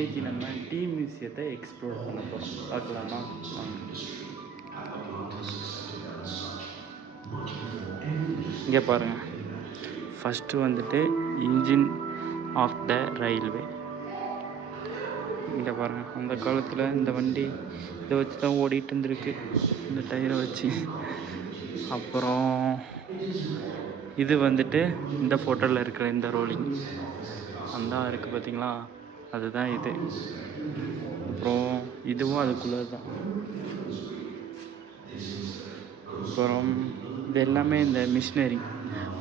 இன்னைக்கு நம்ம tea மியூசியத்தை explore பண்ண போகிறோம். பார்க்கலாமா? வாங்க. இங்கே பாருங்கள், ஃபஸ்ட்டு வந்துட்டு இன்ஜின் ஆஃப் த ரயில்வே. இங்கே பாருங்கள், அந்த காலத்தில் இந்த வண்டி இதை வச்சு தான் ஓடிட்டு இருந்திருக்கு, இந்த டயரை வச்சு. அப்புறம் இது வந்துட்டு இந்த ஃபோட்டோவில் இருக்கிற இந்த ரோலிங் அந்த இருக்குது பார்த்தீங்களா, அதுதான் இது. அப்புறம் இதுவும் அதுக்குள்ளே தான். அப்புறம் இது எல்லாமே இந்த மிஷினரி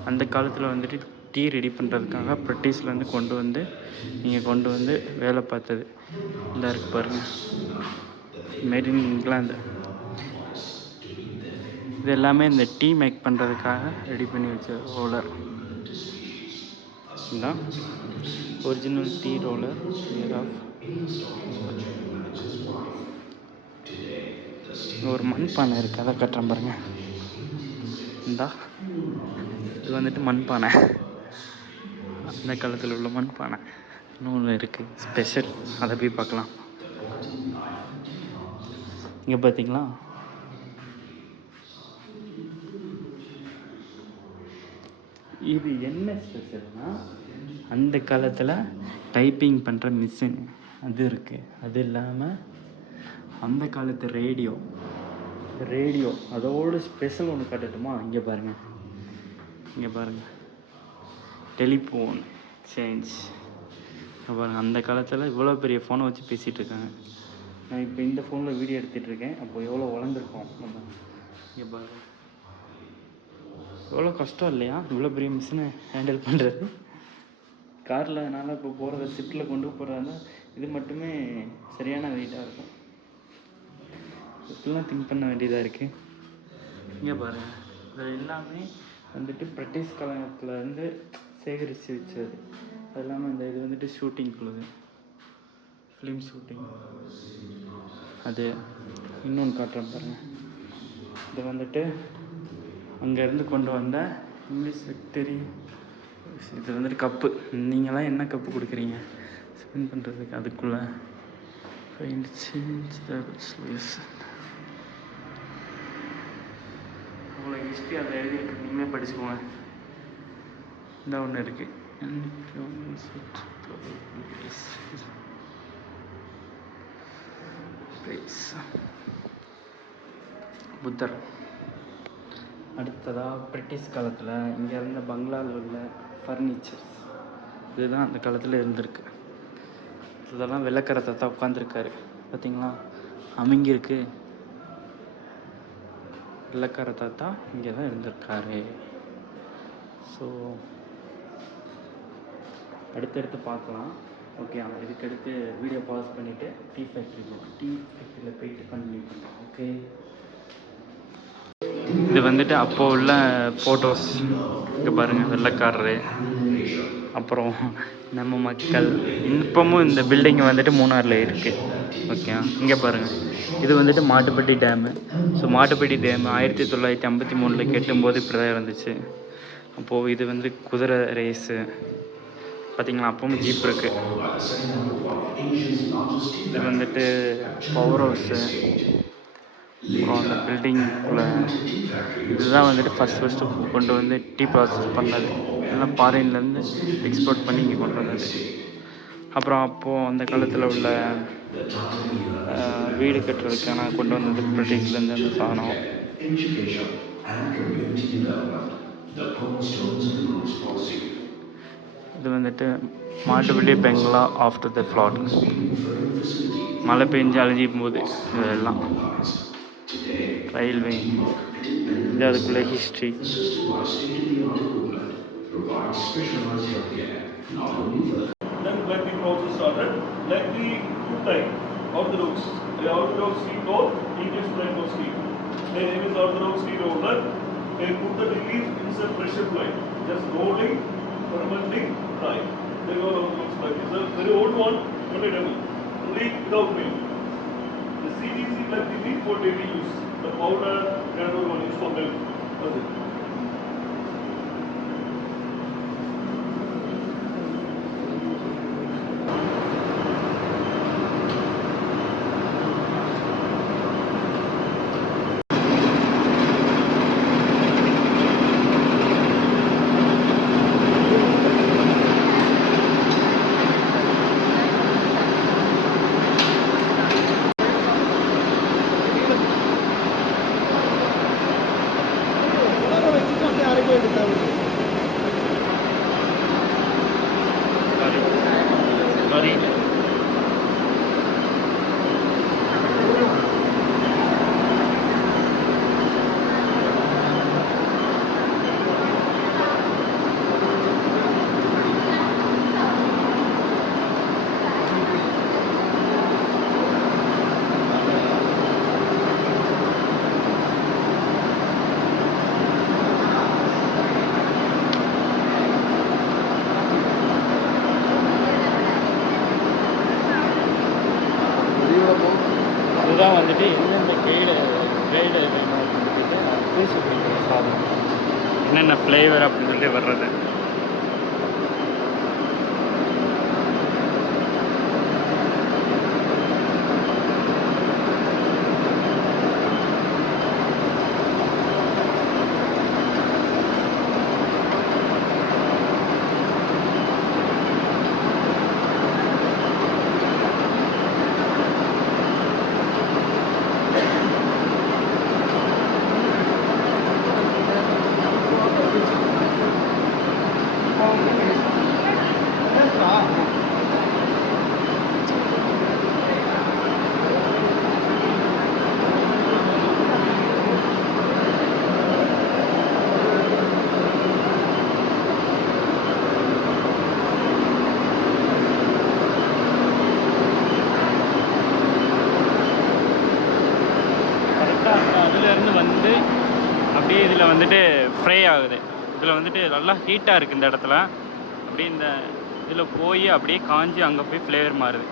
அந்த காலத்தில் வந்துட்டு டீ ரெடி பண்ணுறதுக்காக பிரிட்டிஷ்லேருந்து கொண்டு வந்து வேலை பார்த்தது. இந்த இருக்குது பாருங்கள், மேட் இன் இங்கிலாந்து. இது எல்லாமே இந்த டீ மேக் பண்ணுறதுக்காக ரெடி பண்ணி வச்ச ரோலர். இதுதான் original tea roller made of. ஒரு மண்பானை இருக்குது, அதை கட்டுறேன் பாருங்கள். இந்தா இது வந்துட்டு மண்பானை, அந்த காலத்தில் உள்ள மண்பானை. இன்னொன்று இருக்குது ஸ்பெஷல், அதை போய் பார்க்கலாம். இங்கே பார்த்தீங்களா, இது என்ன ஸ்பெஷல்னா, அந்த காலத்தில் டைப்பிங் பண்ணுற மிஷின் அது இருக்குது. அது இல்லாமல் அந்த காலத்து ரேடியோ அதோட ஸ்பெஷல் ஒன்று காட்டட்டுமா? இங்கே பாருங்கள், டெலிஃபோன் சேஞ்ச். பாருங்கள், அந்த காலத்தில் இவ்வளோ பெரிய ஃபோனை வச்சு பேசிகிட்டு இருக்காங்க. நான் இப்போ இந்த ஃபோனில் வீடியோ எடுத்துகிட்டு இருக்கேன். அப்போ எவ்வளோ வளர்ந்துருக்கோம் நம்ம. இங்கே பாருங்கள், எவ்வளோ கஷ்டம் இல்லையா இவ்வளோ பெரிய மிஷினை ஹேண்டில் பண்ணுறது. காரில் அதனால் இப்போ போகிறத ஷிஃப்ட்டில் கொண்டு போகிறதா இது மட்டுமே சரியான வெயிட்டாக இருக்கும். இப்படிலாம் திங்க் பண்ண வேண்டியதாக இருக்குது. இங்கே பாருங்கள், இது எல்லாமே வந்துட்டு பிரிட்டிஷ் காலத்துலேருந்து சேகரித்து வச்சது. அது இல்லாமல் இந்த இது வந்துட்டு ஷூட்டிங்குள்ளது, ஃபிலிம் ஷூட்டிங். அது இன்னொன்று காட்டுறேன் பாருங்கள். இது வந்துட்டு அங்கேருந்து கொண்டு வந்த இங்கிலீஷ் விக்டரி. இது வந்துட்டு கப்பு. நீங்களாம் என்ன கப்பு கொடுக்குறீங்க ஸ்பின் பண்ணுறதுக்கு? அதுக்குள்ளே அவ்வளோ ஹிஸ்ட்ரி அதில் எழுதியிருக்கு, நீங்களே படிச்சுக்கோங்க. இந்த ஒன்று இருக்குது, புத்தர். அடுத்ததாக பிரிட்டிஷ் காலத்தில் இங்கே இருந்த பங்களாவில் உள்ள ஃபர்னிச்சர்ஸ், இதுதான் அந்த காலத்தில் இருந்திருக்கு. இதெல்லாம் வெள்ளைக்கார தாத்தா உட்காந்துருக்காரு பார்த்தீங்களா, அமைங்கிருக்கு. வெள்ளைக்கார தாத்தா இங்கே தான் இருந்திருக்காரு. ஸோ அடுத்தடுத்து பார்க்கலாம். ஓகே, இதுக்கடுத்து வீடியோ பாஸ் பண்ணிவிட்டு டீ ஃபேக்ட்ரியில் போயிட்டு கண்டினியூ பண்ணலாம். ஓகே, இது வந்துட்டு அப்போது உள்ள ஃபோட்டோஸ். இங்கே பாருங்கள், வெள்ளைக்காரரு, அப்புறம் நம்ம மக்கள். இப்போவும் இந்த பில்டிங் வந்துட்டு மூணாரில் இருக்குது. ஓகே, இங்கே பாருங்கள், இது வந்துட்டு Mattupetty dam. So Mattupetty dam 1953 கட்டும்போது இப்படி தான் இருந்துச்சு. அப்போது இது வந்து குதிரை ரேஸு பார்த்திங்களா, அப்பவும் ஜீப் இருக்குது. இது வந்துட்டு பவர் ஹவுஸு. அப்புறம் அந்த பில்டிங்குள்ளே இதுதான் வந்துட்டு ஃபஸ்ட்டு கொண்டு வந்து டீ ப்ராசஸ் பண்ணது. இதெல்லாம் ஃபாரின்லேருந்து எக்ஸ்போர்ட் பண்ணி இங்கே கொண்டு வந்தது. அப்புறம் அப்போது அந்த காலத்தில் உள்ள வீடு கட்டுறதுக்கான கொண்டு வந்தது பிரிட்டிஷ்லேருந்து அந்த சாதனம். இது வந்துட்டு Mattupatti bungalow after the flat. மழை பெஞ்சு அழிஞ்சிக்கும் போது இதெல்லாம் ரயில்வே. இது அதுக்குள்ள history. Then when the process started, like the food type, orthodox. The orthodox tea or English type of tea. The name is orthodox tea roller. They put the leaf inside pressure plate, just rolling, fermenting, drying. They go orthodox type. It's a very old one, only without milk. The CDC like the milk for daily use. The powder, granule one is for milk. That's it. இதுதான் வந்துட்டு எந்தெந்த grade வேணும் அப்படின்னு சொல்லிட்டு பூசி பிடிக்கிற சாதம், என்னென்ன ஃப்ளேவர் அப்படின்னு சொல்லி வர்றது. அதுலேருந்து வந்து அப்படியே இதில் வந்துட்டு ஃப்ரை ஆகுது. இதில் வந்துட்டு நல்லா ஹீட்டாக இருக்குது இந்த இடத்துல. அப்படியே இந்த இதில் போய் அப்படியே காஞ்சி அங்கே போய் ஃப்ளேவர் மாறுது.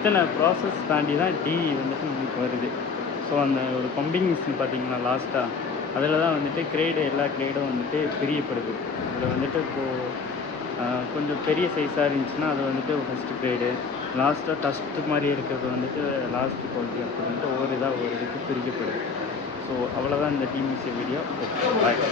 இத்தனை ப்ராசஸ் தாண்டி தான் டீ வந்துட்டு நமக்கு வருது. ஸோ அந்த ஒரு பம்பிங் மிஷின் பார்த்திங்கன்னா லாஸ்ட்டாக அதில் தான் வந்துட்டு எல்லா கிரேடும் வந்துட்டு பிரியப்படுது. அதில் வந்துட்டு இப்போது கொஞ்சம் பெரிய சைஸாக இருந்துச்சுன்னா அது வந்துட்டு ஃபஸ்ட்டு கிரேடு, லாஸ்ட்டாக டஸ்ட்டு மாதிரி இருக்கிறது வந்துட்டு லாஸ்ட் குவாலிட்டி, அப்படி வந்துட்டு ஒவ்வொரு இதுக்கு பிரிக்கப்படுது. ஸோ அவ்வளோதான் இந்த டீ மிக்ஸி வீடியோ. ஓகே, பாய்.